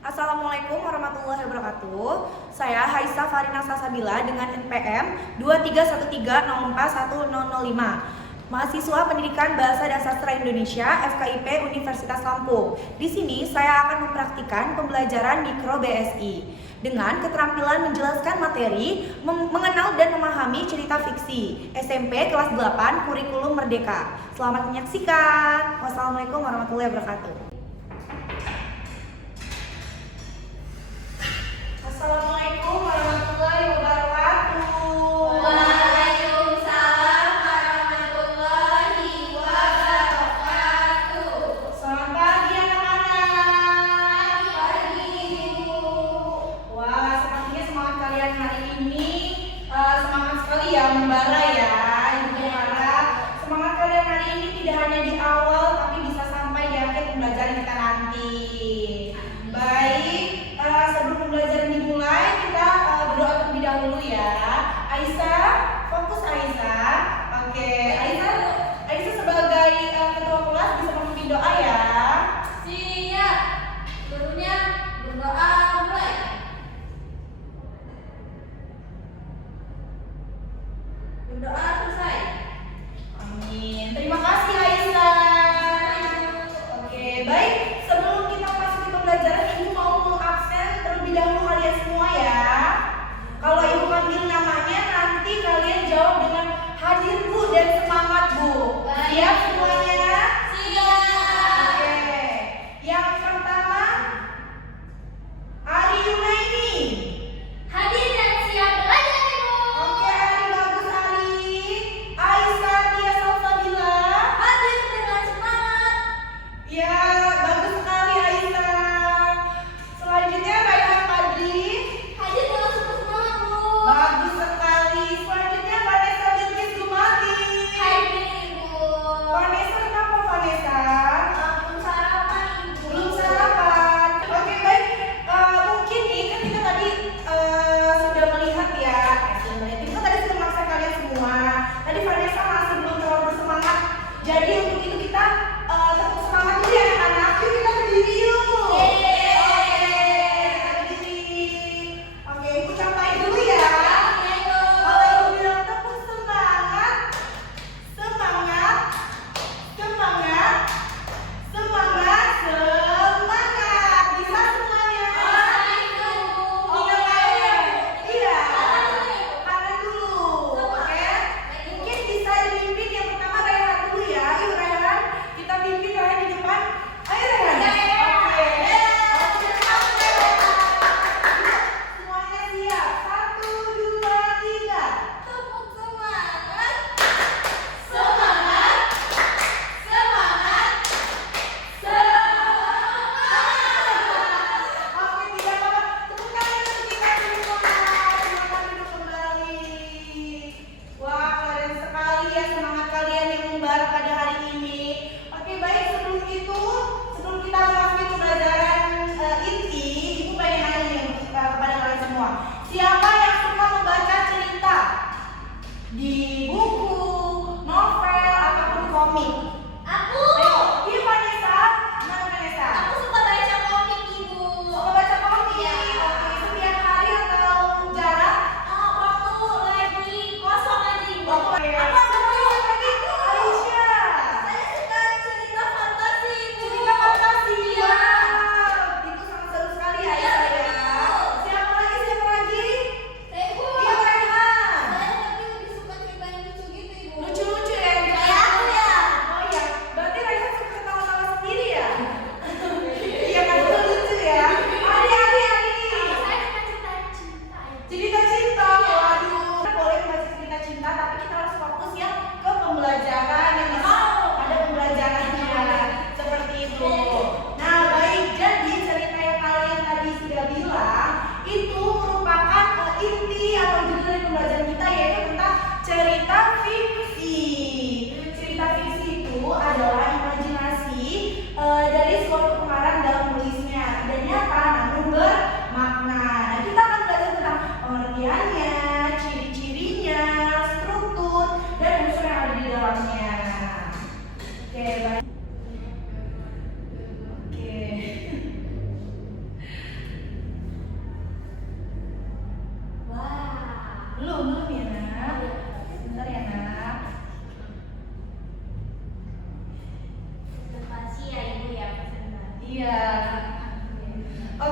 Assalamualaikum warahmatullahi wabarakatuh. Saya Haisa Farina Salsabila dengan NPM 2313041005. Mahasiswa Pendidikan Bahasa dan Sastra Indonesia FKIP Universitas Lampung. Di sini saya akan mempraktikkan pembelajaran Mikro BSI dengan keterampilan menjelaskan materi, mengenal dan memahami cerita fiksi. SMP kelas 8 Kurikulum Merdeka. Selamat menyaksikan. Wassalamualaikum warahmatullahi wabarakatuh. Assalamualaikum warahmatullahi wabarakatuh. Waalaikumsalam warahmatullahi wabarakatuh. Selamat pagi anak-anak. Pagi Ibu. Wah, sepertinya semangat kalian hari ini semangat sekali ya membara ya. Ibu harap semangat kalian hari ini tidak hanya di awal tapi bisa sampai di akhir pembelajaran kita nanti. Baik, sebelum pembelajaran dimulai kita berdoa terlebih dahulu ya. Aisyah, fokus Aisyah. Oke, Aisyah sebagai ketua kelas bisa memimpin doa ya. Siap. Gurunya berdoa mulai. Berdoa selesai. Amin. Terima kasih Aisyah. Oke, baik. Sebelum kita masuk ke pembelajaran, Ibu mau mengabsen terlebih dahulu kalian semua ya. Kalau Ibu panggil namanya, nanti kalian jawab dengan hadir Bu dan semangat Bu. Baik. Siap semuanya? Siap. Oke. Yang pertama, Ari Yuna.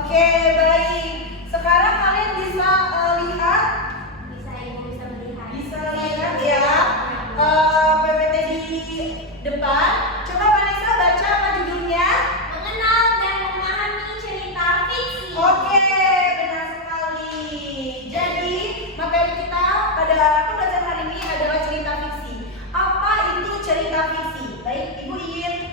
Oke, baik. Sekarang kalian bisa lihat, Bisa ibu bisa melihat. bisa lihat ya PPT di depan. Coba Vanessa baca apa judulnya? Mengenal dan memahami cerita fiksi. Oke, benar sekali. Jadi materi kita pada pembelajaran hari ini adalah cerita fiksi. Apa itu cerita fiksi? Baik, Ibu ingin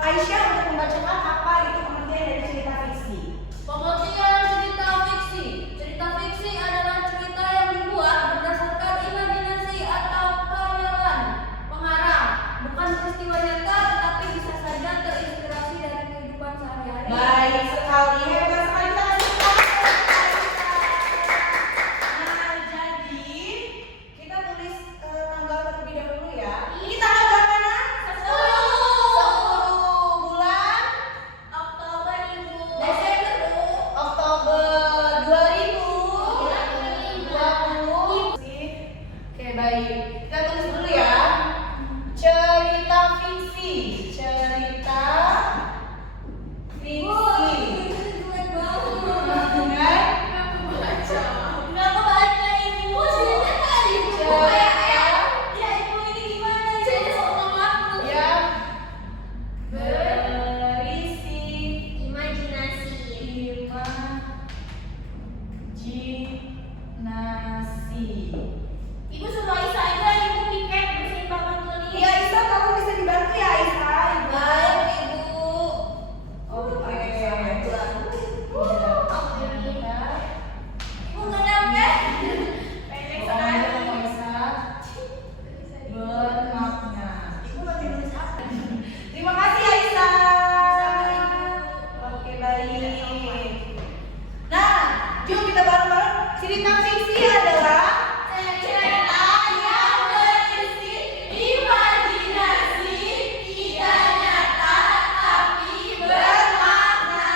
Aisyah untuk membacakan apa itu pengertian dari cerita fiksi. Pengertian cerita fiksi. Cerita fiksi adalah cerita yang dibuat berdasarkan imajinasi atau khayalan pengarang, bukan peristiwa nyata, tetapi bisa saja terinspirasi dari kehidupan sehari-hari. Baik sekali, hebat sekali. Kita kasih tepuk tangan. Nah, jadi kita tulis tanggal terlebih dahulu ya. Ini tanggal berapa nak? 10 bulan Oktober ibu. Oktober 2020. Oke, baik. Kita tulis dulu ya. Cerita fiksi. Cerita fiksi. Berisi imajinasi. Ibu suruh Isa aja, ibu piket bersihin papan tulis. Ya, Isa, kamu bisa dibantu ya, Isa? Baik, ibu. Oke. Ibu ngenam ya? Pendek sekali. Isa. Bermakna. Ibu lagi nulis apa? Terima kasih, Aisyah. Oke, baik. Nah, yuk kita bareng-bareng. Cerita fiksi adalah Cerita yang berisi imajinasi, tidak nyata tapi bermakna.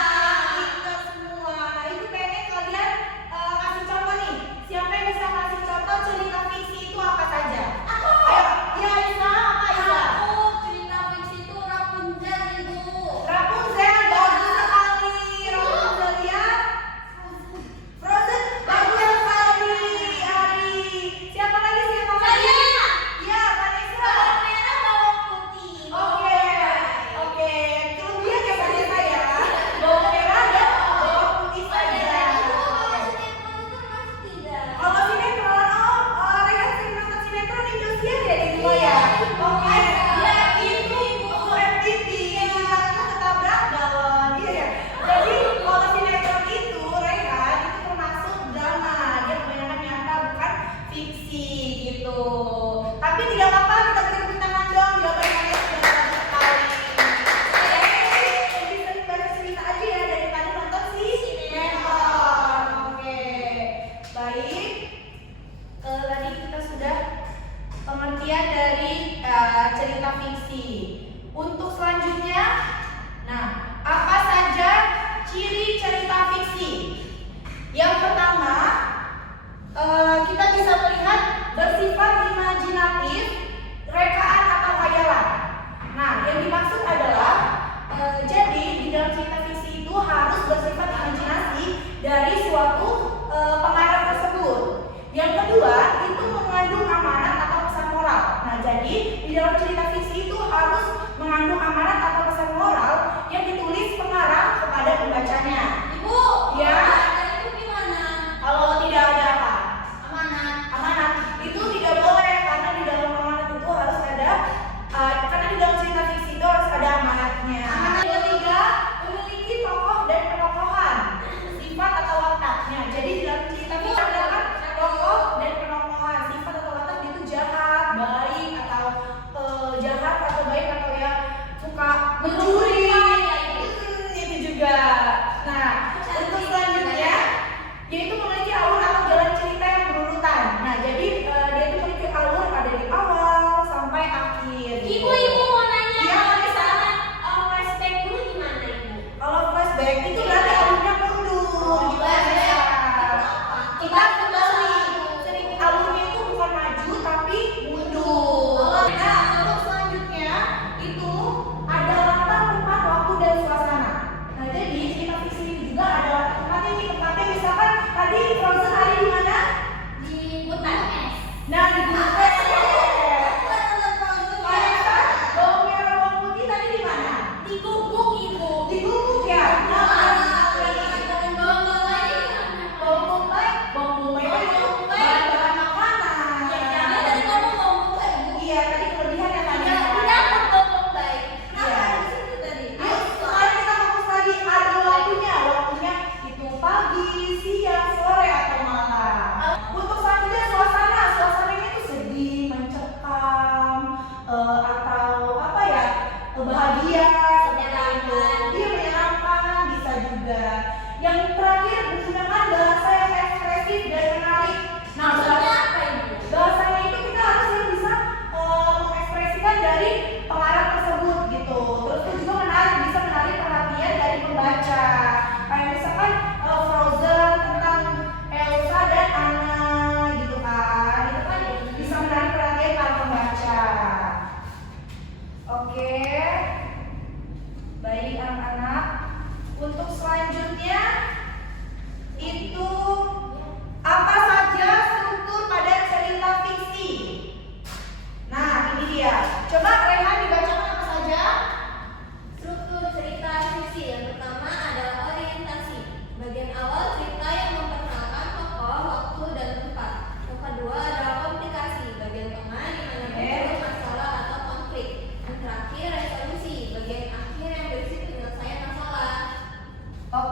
kita semua. Nah, itu pengen kalian kasih contoh nih. Siapa yang bisa kasih contoh cerita fiksi itu apa saja? Aku. Ayo, ya Aisyah, apa Aisyah? Aku cerita fiksi itu Rapunzel, ibu. Rapunzel, bagus sekali. Rapunzel ya. Frozen, bagus sekali. Ari. Siapa lagi? Siapa lagi? Saya. Ya, Vanessa. Bawang merah, bawang putih. Oke, oke. Kemudian ya Vanessa ya. Bawang merah dan bawang putih saja. Kalau sinetron, Raya sering nonton sinetron Indosiar ya di rumah ya. Oke, ya itu FTV yang aku ketabrak galon, iya ya. Jadi kalau sinetron itu Raya itu termasuk drama, dia kebanyakan nyata bukan fiksi gitu. Tapi tidak apa-apa, kita beri tepuk tangan dong, jawaban kalian sudah bagus sekali. Oke, bisa dibaca cerita aja ya dari tadi nonton si sinetron. Oke, baik. Tadi kita sudah pengertian dari cerita fiksi. Untuk selanjutnya, nah, apa saja ciri cerita fiksi? Yang pertama, kita bisa melihat bersifat imajinatif, rekaan atau khayalan. Nah, yang dimaksud adalah jadi di dalam cerita fiksi itu harus bersifat imajinasi dari suatu pengarang tersebut. Yang kedua, itu mengandung amanat atau pesan moral. Nah, jadi di dalam cerita fiksi itu harus mengandung amanat atau pesan moral yang ditulis pengarang kepada pembacanya. Ibu, Ya. ada itu gimana? Kalau tidak ada apa? Amanat. Amanat itu tidak boleh karena di dalam amanat itu harus ada karena di dalam cerita fiksi itu harus ada amanatnya. Amanat. Yang ketiga, memiliki tokoh dan penokohan, sifat atau wataknya. Jadi di dalam cerita fiksi ada tokoh dan penokohan, sifat atau watak itu jahat, baik atau jahat atau baik atau ya suka mencuri. Itu juga. Nah, untuk selanjutnya yaitu memiliki alur atau jalan cerita yang berurutan. Nah, jadi dia itu memiliki alur ada di awal sampai akhir. Ibu mau nanya, Iya, kalau Vanessa. misalnya flashback dulu gimana ibu? Kalau flashback itu berarti alurnya mundur. Gimana ya? Kita kembali. Sering alurnya itu bukan maju tapi mundur. Nah, untuk selanjutnya itu ada latar tempat, waktu dan suasana. Nah, jadi cerita fiksi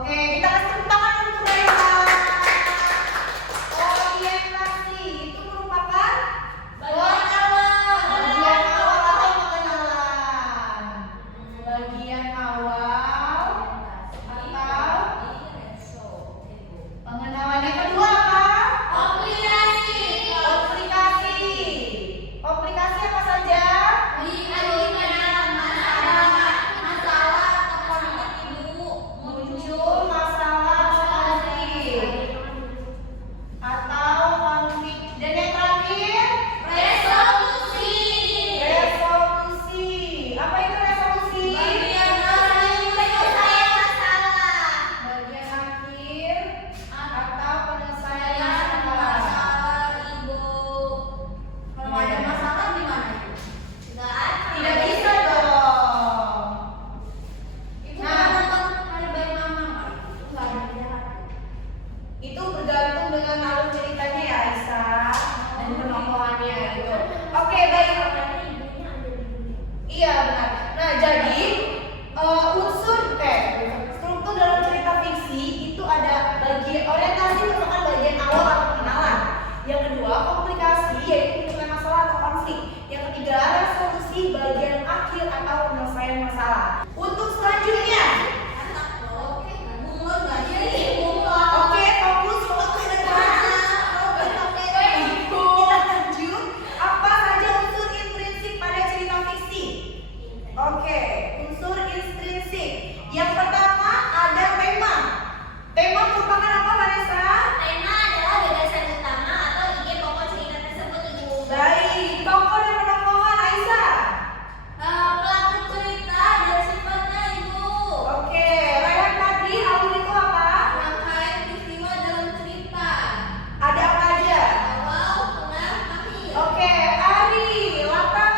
Oke, kita kasih tepuk tangan untuk Raisa. Orientasi itu merupakan Bagian awal. bagian awal atau pengenalan. Bagian awal atau pengenalan. Yang kedua apa? Aplikasi. Aplikasi. Aplikasi apa saja? Muncul masalah konflik atau konflik. Dan yang terakhir, resolusi. Apa itu resolusi? Bagian akhir atau penyelesaian masalah. Tidak bisa dong. Itu bergantung dengan alur ceritanya ya Aisyah dan penokohannya gitu. Oke, baik. Iya benar. Nah, jadi struktur dalam cerita fiksi itu ada orientasi merupakan bagian awal atau pengenalan. Yang kedua, komplikasi yaitu munculnya masalah atau konflik. Yang ketiga, resolusi bagian akhir atau penyelesaian masalah. Untuk selanjutnya, oke, fokus ke depan. Kita lanjut. Apa saja unsur intrinsik pada cerita fiksi? Oke, unsur intrinsik. Yang pertama ada tema. Tema merupakan apa, Vanessa? Baik, tokoh dan penokohan Aisyah. Oke, Rayhan Fadli, alur itu apa? Ada apa aja? Oke, Ari, latar.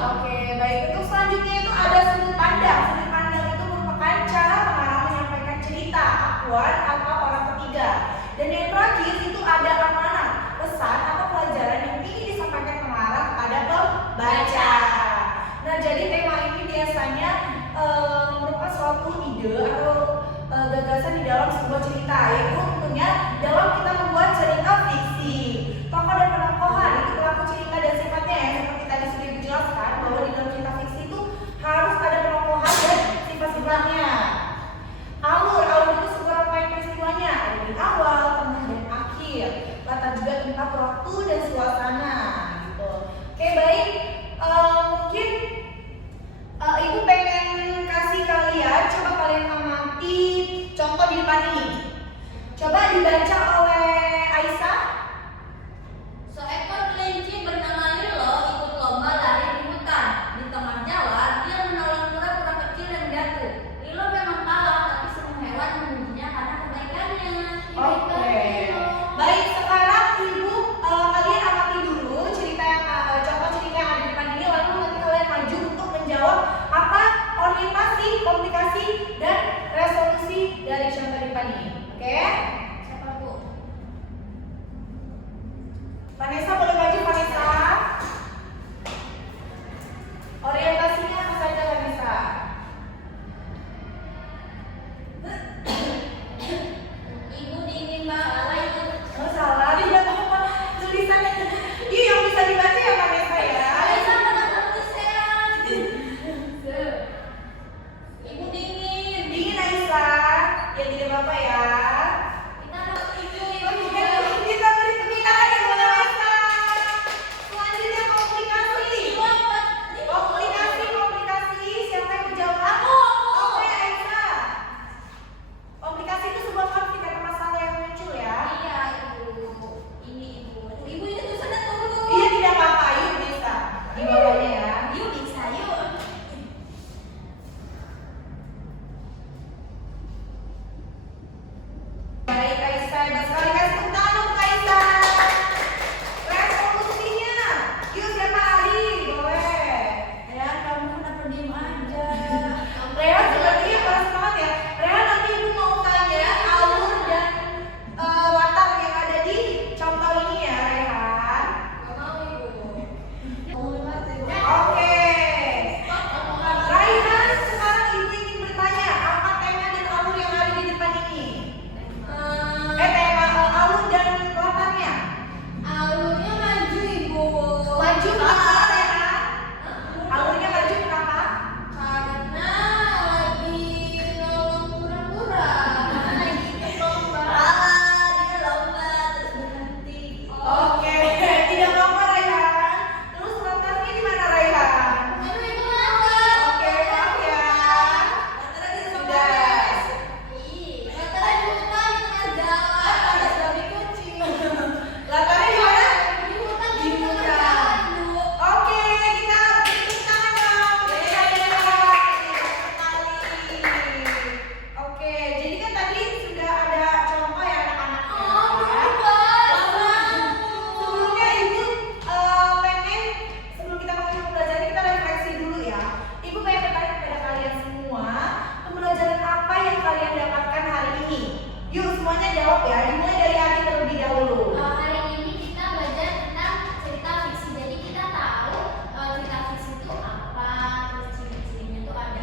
Oke, baik. Untuk selanjutnya itu ada sudut pandang. Sudut pandang itu merupakan cara pengarang menyampaikan cerita, akuan atau orang ketiga. Dan yang terakhir itu ada amanah, pesan atau pelajaran yang ingin disampaikan pengarang kepada pembaca. Nah, jadi tema ini biasanya merupakan suatu ide atau gagasan di dalam sebuah cerita, yaitu tentunya dalam kita membuat cerita fiksi. Tokoh dan penokohan itu pelaku cerita dan sifatnya ya, seperti tadi sudah dijelaskan bahwa di dalam cerita fiksi itu harus ada penokohan dan sifat-sifatnya. Alur itu sebuah rangkaian peristiwanya, ada di awal, tengah, dan akhir. Latar juga tempat, waktu, dan suasana gitu. Oke, baik. Mungkin Ibu pengen kasih kalian, coba kalian amati contoh di depan ini. Coba dibaca oleh Aisyah. Seekor kelinci bernama Lilo ikut lomba lari di hutan. Di tengah jalan, dia menolong kura-kura kecil yang jatuh. Lilo memang kalah, tapi semua hewan memujinya karena kebaikannya. Oke. Baik, sekarang Ibu kalian amati dulu cerita yang contoh cerita yang ada di depan ini, lalu nanti kalian maju untuk menjawab apa orientasi, komplikasi, dan resolusi dari contoh di depan ini. Oke? Siapa, Bu?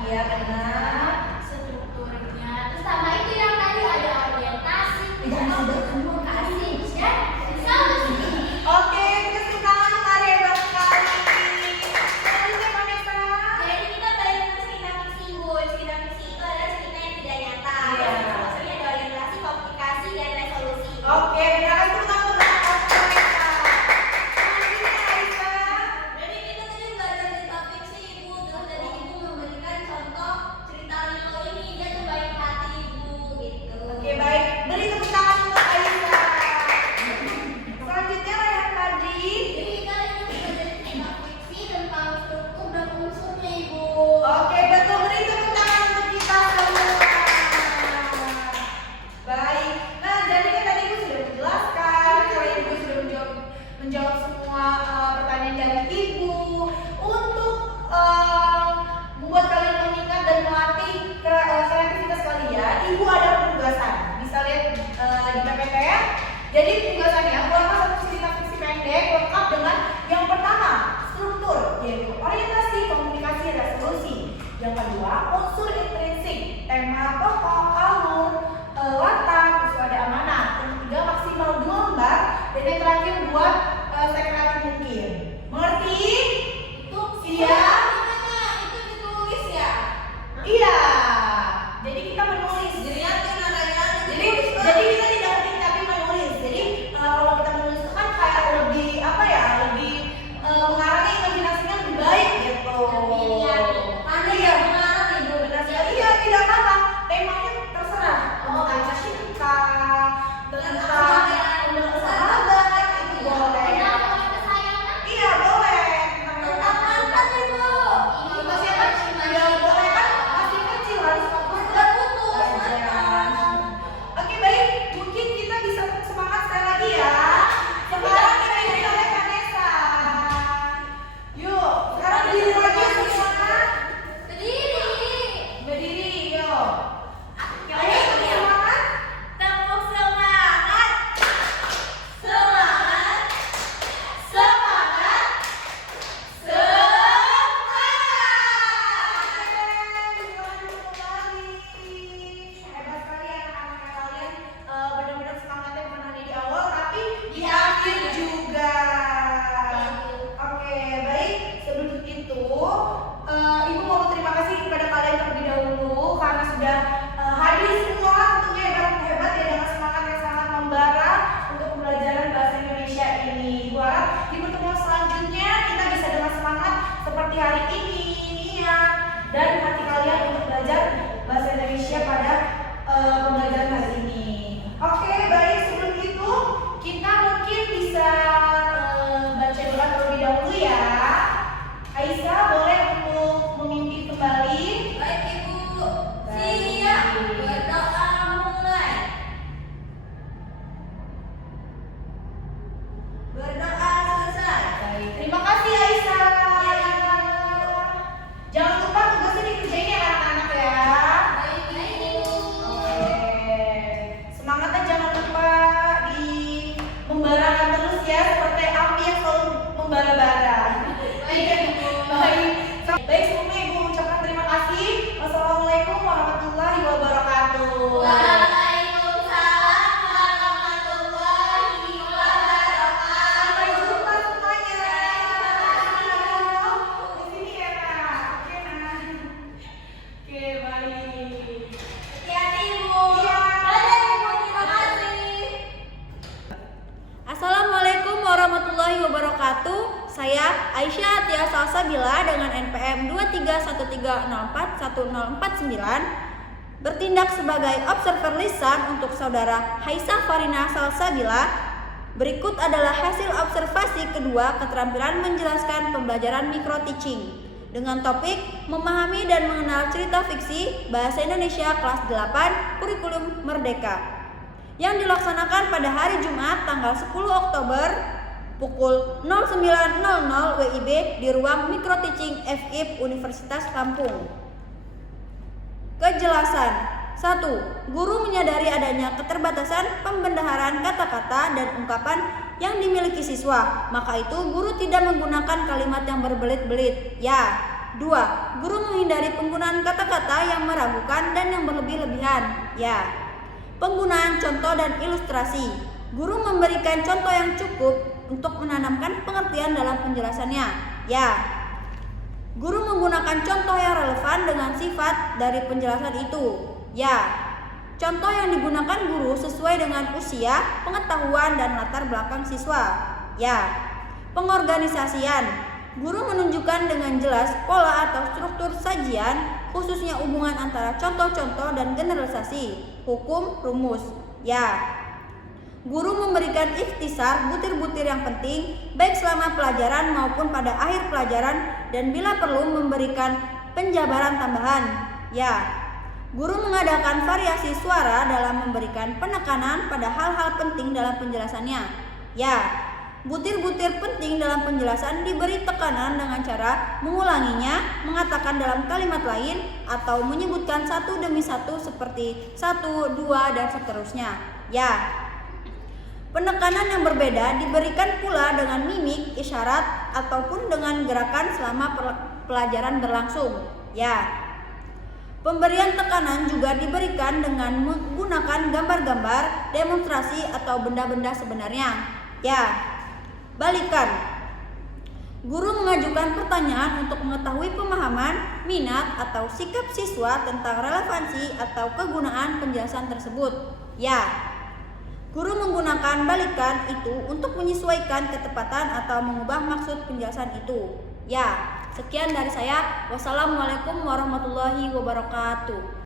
Iya benar. strukturnya. Terus sama itu yang tadi ada orientasi, komunikasi, dan solusi. Oke, kasih tangan Maria hebat sekali. Selanjutnya Vanessa. Jadi kita balik ke cerita fiksi, Bu. Cerita fiksi itu adalah cerita yang tidak nyata. Iya. Maksudnya ada orientasi, komunikasi, dan resolusi. Oke, terima kasih untuk Vanessa. Selanjutnya Aisyah. Jadi kita tadi belajar cerita fiksi Ibu. Terus tadi Ibu memberikan contoh cerita Lilo ini, dia tuh baik hati Ibu gitu. Oke, baik. Beri tepuk tangan untuk Aisyah. Selanjutnya Rayhan Fadri. Jadi kita ini belajar cerita fiksi tentang struktur dan unsurnya, Ibu. Oke, betul. Beri tepuk tangan untuk kita semua. Baik. Nah, jadi kan tadi Ibu sudah menjelaskan, kalau Ibu sudah menjawab semua pertanyaan dari Ibu. Untuk membuat kalian mengingat dan melatih kreativitas kalian, Ibu ada penugasan. Bisa lihat di PPT ya. Jadi penugasannya buatlah satu cerita fiksi pendek lengkap dengan yang pertama struktur, yaitu orientasi, komunikasi, resolusi. Yang kedua unsur intrinsik, tema tokoh, alur, latar, terus ada amanah. Yang ketiga maksimal 2 lembar. Dan yang terakhir buat sekreatif mungkin. Mengerti? Itu Iya. itu ditulis ya. Iya. Jadi kita menulis. Jadi Jadi kita tidak ketik tapi menulis. Jadi kalau kita menulis itu kan kayak lebih apa ya, lebih mengarahnya imajinasinya lebih baik gitu. Iya. Benar sekali. Iya, tidak apa-apa. Temanya terserah. Tentang cinta, tentang sahabat itu boleh. Tentang kesayangan. Iya boleh. Tentang mantan Ibu. Masih apa? Tidak boleh kan? Masih kecil harus fokus ke Putus pelajaran. Oke baik, mungkin kita bisa semangat sekali lagi ya. Sekarang dipimpin oleh Vanessa. Yuk, sekarang berdiri lagi semua. Berdiri. Berdiri, yuk. Ayo semangat. Tepuk semangat. Semangat. Semangat. Hebat sekali anak-anak kalian, benar-benar semangatnya bukan hanya di awal tapi di akhir juga. Oke, baik. Sebelum itu, Ibu mau berterima kasih kepada kalian terlebih dahulu karena sudah hadir semua, tentunya hebat-hebat ya dengan semangat yang sangat membara untuk pembelajaran bahasa Indonesia ini. Ibu harap di pertemuan selanjutnya kita bisa dengan semangat seperti hari ini, niat dan hati kalian untuk belajar bahasa Indonesia pada pembelajaran hari ini. Oke, baik. Sebelum itu kita mungkin bisa baca doa terlebih dahulu ya. Aisyah boleh untuk memimpin kembali. Baik Ibu. Siap. Berdoa mulai. Berdoa selesai. Baik, terima kasih Aisyah. Jangan lupa tugasnya dikerjain ya anak-anak ya. Baik, Ibu. Oke. Semangatnya jangan lupa di membarakan terus ya, seperti api yang selalu membara-bara. Baik. Baik, semuanya Ibu ucapkan terima kasih. Wassalamualaikum warahmatullahi wabarakatuh. Waalaikumsalam warahmatullahi wabarakatuh. Sampai jumpa semuanya. Di sini ya Kak. Oke Nak. Oke baik. Hati-hati, Ibu. Iya. Dadah, Ibu. Terima kasih. Assalamualaikum warahmatullahi wabarakatuh. Saya Aisyah Tia Salsabila dengan NPM 2313041049 bertindak sebagai observer lisan untuk saudara Haisah Farina Salsabila. Berikut adalah hasil observasi kedua keterampilan menjelaskan pembelajaran micro teaching dengan topik memahami dan mengenal cerita fiksi bahasa Indonesia kelas 8 kurikulum Merdeka yang dilaksanakan pada hari Jumat tanggal 10 Oktober pukul 09.00 WIB di ruang Micro Teaching FIP Universitas Lampung. Kejelasan 1. Guru menyadari adanya keterbatasan pembendaharaan kata-kata dan ungkapan yang dimiliki siswa, maka itu guru tidak menggunakan kalimat yang berbelit-belit. Ya, 2. Guru menghindari penggunaan kata-kata yang meragukan dan yang berlebih-lebihan. Ya. Penggunaan contoh dan ilustrasi. Guru memberikan contoh yang cukup untuk menanamkan pengertian dalam penjelasannya. Ya. Guru menggunakan contoh yang relevan dengan sifat dari penjelasan itu. Ya. Contoh yang digunakan guru sesuai dengan usia, pengetahuan, dan latar belakang siswa. Ya. Pengorganisasian. Guru menunjukkan dengan jelas pola atau struktur sajian, khususnya hubungan antara contoh-contoh dan generalisasi, hukum, rumus. Ya. Guru memberikan ikhtisar butir-butir yang penting, baik selama pelajaran maupun pada akhir pelajaran, dan bila perlu memberikan penjabaran tambahan. Ya. Guru mengadakan variasi suara dalam memberikan penekanan pada hal-hal penting dalam penjelasannya. Ya. Butir-butir penting dalam penjelasan diberi tekanan dengan cara mengulanginya, mengatakan dalam kalimat lain, atau menyebutkan satu demi satu seperti 1, 2, dan seterusnya. Ya. Penekanan yang berbeda diberikan pula dengan mimik, isyarat, ataupun dengan gerakan selama pelajaran berlangsung. Ya. Pemberian tekanan juga diberikan dengan menggunakan gambar-gambar, demonstrasi, atau benda-benda sebenarnya. Ya. Balikan. Guru mengajukan pertanyaan untuk mengetahui pemahaman, minat, atau sikap siswa tentang relevansi atau kegunaan penjelasan tersebut. Ya. Guru menggunakan balikan itu untuk menyesuaikan ketepatan atau mengubah maksud penjelasan itu. Ya. Sekian dari saya. Wassalamualaikum warahmatullahi wabarakatuh.